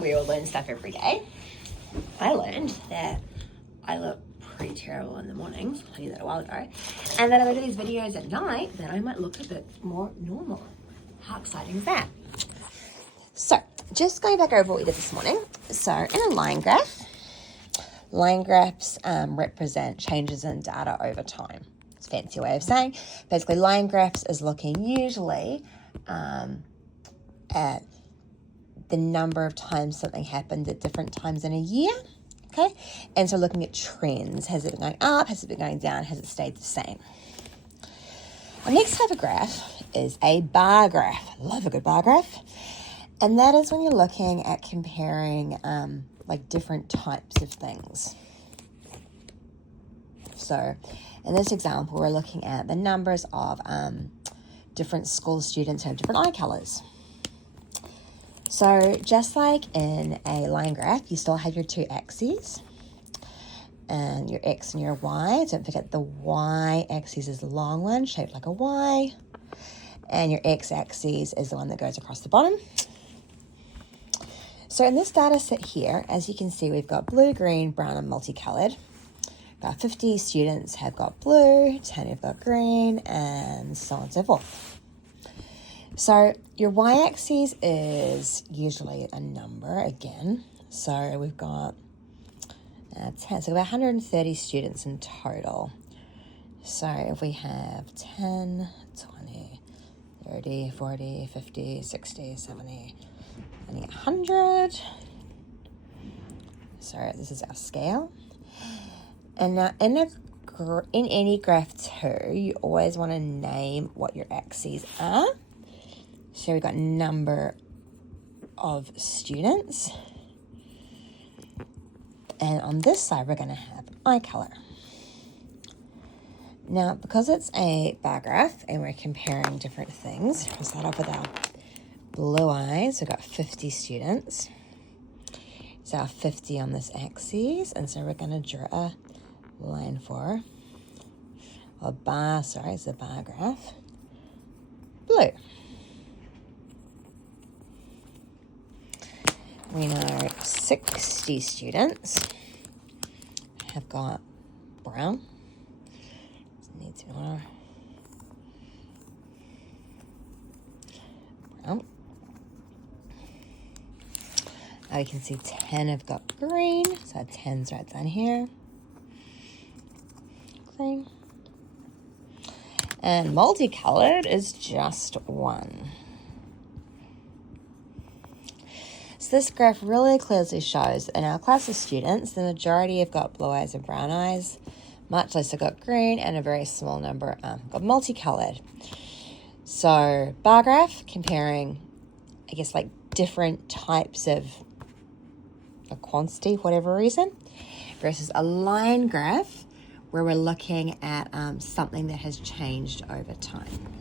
we all learn stuff every day. I learned that I look pretty terrible in the mornings, I'll tell you that a while ago, and that if I do these videos at night, then I might look a bit more normal. How exciting is that? So, just going back over what we did this morning. So, in a line graph, line graphs represent changes in data over time. It's a fancy way of saying, basically, line graphs is looking usually at the number of times something happened at different times in a year. Okay, and so looking at trends. Has it been going up? Has it been going down? Has it stayed the same? Our next type of graph is a bar graph. I love a good bar graph. And that is when you're looking at comparing like different types of things. So in this example, we're looking at the numbers of different school students who have different eye colors. So just like in a line graph, you still have your two axes and your X and your Y. Don't forget the Y axis is the long one, shaped like a Y. And your X axis is the one that goes across the bottom. So in this data set here, as you can see, we've got blue, green, brown, and multicolored. About 50 students have got blue, 10 have got green, and so on and so forth. So your y-axis is usually a number again. So we've got 10, so about 130 students in total. So if we have 10, 20, 30, 40, 50, 60, 70, 100. So this is our scale. And now in any graph too, you always want to name what your axes are. So we've got number of students. And on this side, we're going to have eye color. Now, because it's a bar graph and we're comparing different things, we'll start off with our blue eyes. We've got 50 students. So our 50 on this axis. And so we're going to draw a line for a bar, it's a bar graph. Blue. We know 60 students have got brown. Need to be more brown. Now we can see 10 have got green, so 10's right down here. Green. And multicolored is just 1. So this graph really clearly shows in our class of students, the majority have got blue eyes and brown eyes, much less have got green, and a very small number got multicolored. So bar graph comparing, I guess, like different types of a quantity, whatever reason, versus a line graph where we're looking at something that has changed over time.